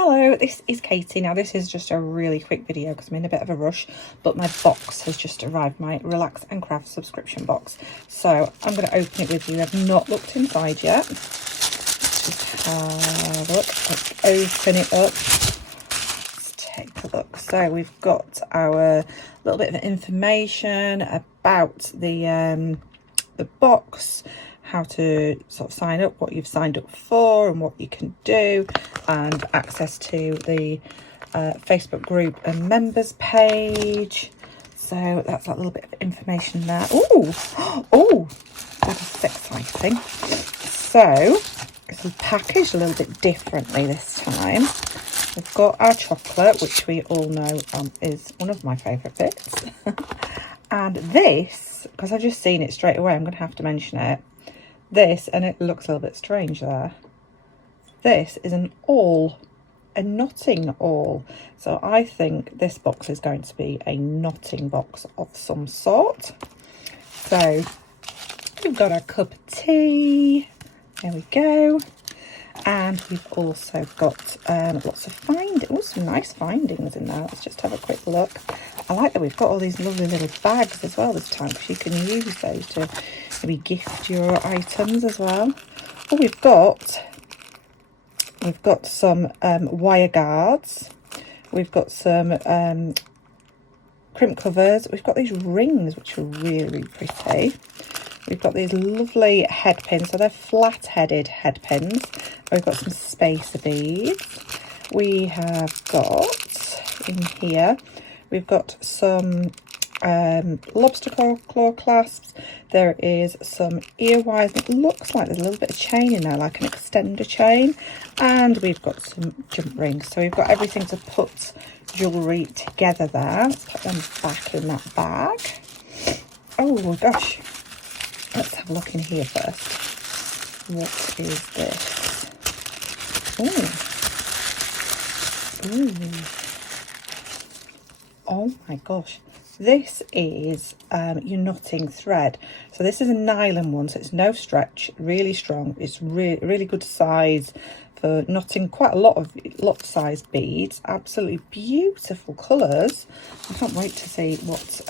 Hello, this is Katie. Now this is just a really quick video because I'm in a bit of a rush, but my box has just arrived, my Relax and Craft subscription box. So I'm going to open it with you. I've not looked inside yet. Just have a look. Let's open it up. Let's take a look. So we've got our little bit of information about the box, how to sort of sign up, what you've signed up for and what you can do, and access to the Facebook group and members page. So that's that little bit of information there. Oh, that is exciting. So it's packaged a little bit differently this time. We've got our chocolate, which we all know is one of my favourite bits. And this, because I've just seen it straight away, I'm going to have to mention it. This, and it looks a little bit strange there, this is an awl, a knotting awl. So I think this box is going to be a knotting box of some sort. So we've got our cup of tea, there we go. And we've also got lots of some nice findings in there. Let's just have a quick look. I like that we've got all these lovely little bags as well this time, because you can use those to maybe gift your items as well. Oh, we've got some wire guards. We've got some crimp covers. We've got these rings, which are really pretty. We've got these lovely head pins, so they're flat-headed head pins. We've got some spacer beads. We have got, in here, we've got some lobster claw clasps. There is some ear wires. It looks like there's a little bit of chain in there, like an extender chain. And we've got some jump rings. So we've got everything to put jewellery together there. Let's put them back in that bag. Oh gosh. Let's have a look in here first. What is this? Ooh. Oh my gosh. This is your knotting thread. So this is a nylon one, so it's no stretch, really strong. It's really good size for knotting quite a lot of size beads. Absolutely beautiful colours. I can't wait to see what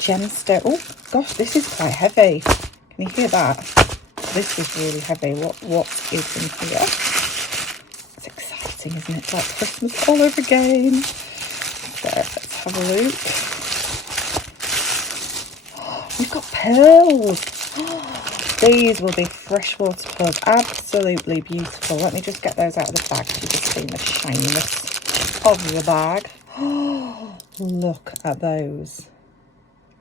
gemstone. Oh gosh, this is quite heavy. Can you hear that? This is really heavy. What is in here? It's exciting, isn't it? It's like Christmas all over again. So let's have a look. We've got pearls. These will be freshwater pearls. Absolutely beautiful. Let me just get those out of the bag so you can see the shininess of the bag. Look at those.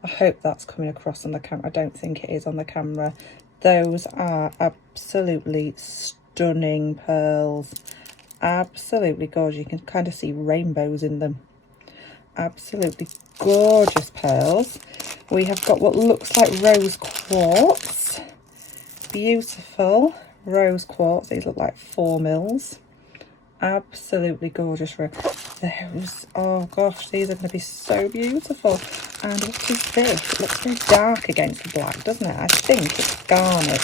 I hope that's coming across on the camera. I don't think it is on the camera. Those are absolutely stunning pearls. Absolutely gorgeous. You can kind of see rainbows in them. Absolutely gorgeous pearls. We have got what looks like rose quartz. Beautiful rose quartz. These look like 4 mils. Absolutely gorgeous. Those, oh gosh, these are going to be so beautiful. And what is this? It looks very dark against the black, doesn't it? I think it's garnet.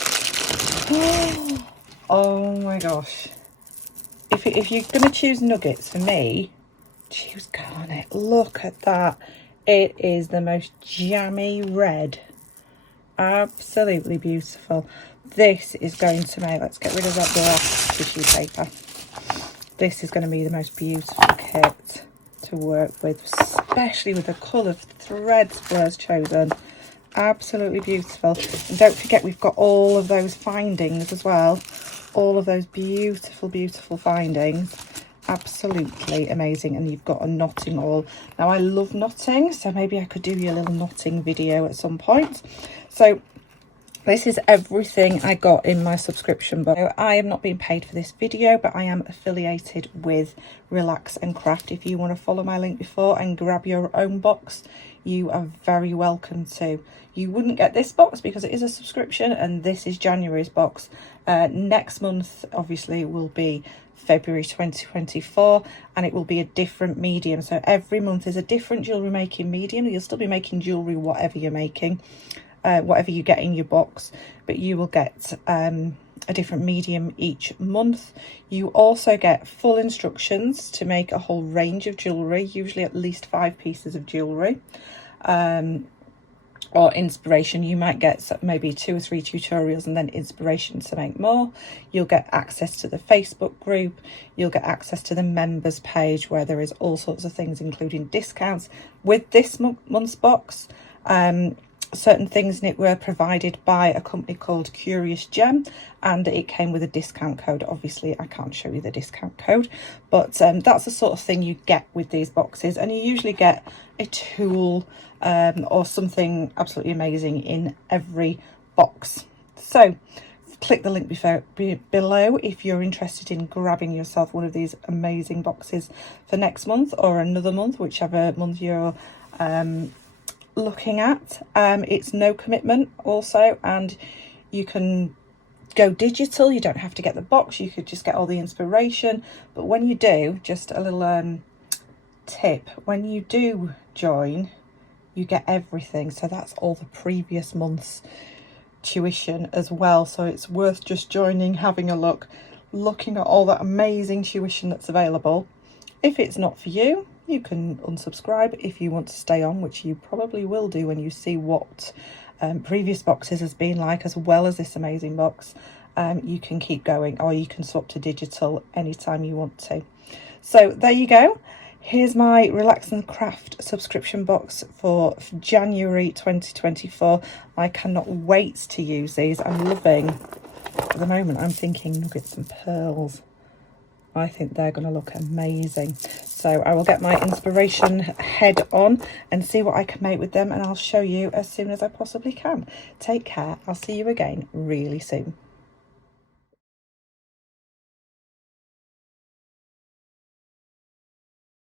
Oh my gosh. If you're going to choose nuggets, for me, choose garnet. Look at that. It is the most jammy red. Absolutely beautiful. This is going to make, let's get rid of that black tissue paper. This is going to be the most beautiful kit to work with, especially with the colour of the threads Blair's chosen. Absolutely beautiful. And don't forget, we've got all of those findings as well. All of those beautiful findings. Absolutely amazing. And you've got a knotting awl. Now I love knotting, so maybe I could do you a little knotting video at some point. So this is everything I got in my subscription box. So I am not being paid for this video, but I am affiliated with Relax and Craft. If you want to follow my link before and grab your own box, you are very welcome to. You wouldn't get this box because it is a subscription, and this is January's box. Next month, obviously, will be February 2024, and it will be a different medium. So every month is a different jewellery making medium. You'll still be making jewellery, whatever you're making. Whatever you get in your box, but you will get a a different medium each month. You also get full instructions to make a whole range of jewellery, usually at least 5 pieces of jewellery. Or inspiration. You might get maybe 2 or 3 tutorials and then inspiration to make more. You'll get access to the Facebook group. You'll get access to the members page where there is all sorts of things, including discounts. With this month's box, certain things in it were provided by a company called Curious Gem, and it came with a discount code. Obviously I can't show you the discount code, but that's the sort of thing you get with these boxes, and you usually get a tool or something absolutely amazing in every box. So click the link below if you're interested in grabbing yourself one of these amazing boxes for next month or another month, whichever month you're looking at. It's no commitment also, and you can go digital. You don't have to get the box, you could just get all the inspiration. But when you do, just a little tip, when you do join, you get everything. So that's all the previous month's tuition as well, so it's worth just joining, having a look, looking at all that amazing tuition that's available. If it's not for you, you can unsubscribe. If you want to stay on, which you probably will do when you see what previous boxes has been like, as well as this amazing box, you can keep going, or you can swap to digital anytime you want to. So there you go. Here's my Relax and Craft subscription box for January 2024. I cannot wait to use these. I'm loving, at the moment, I'm thinking nuggets and pearls. I think they're going to look amazing. So I will get my inspiration head on and see what I can make with them, and I'll show you as soon as I possibly can. Take care. I'll see you again really soon.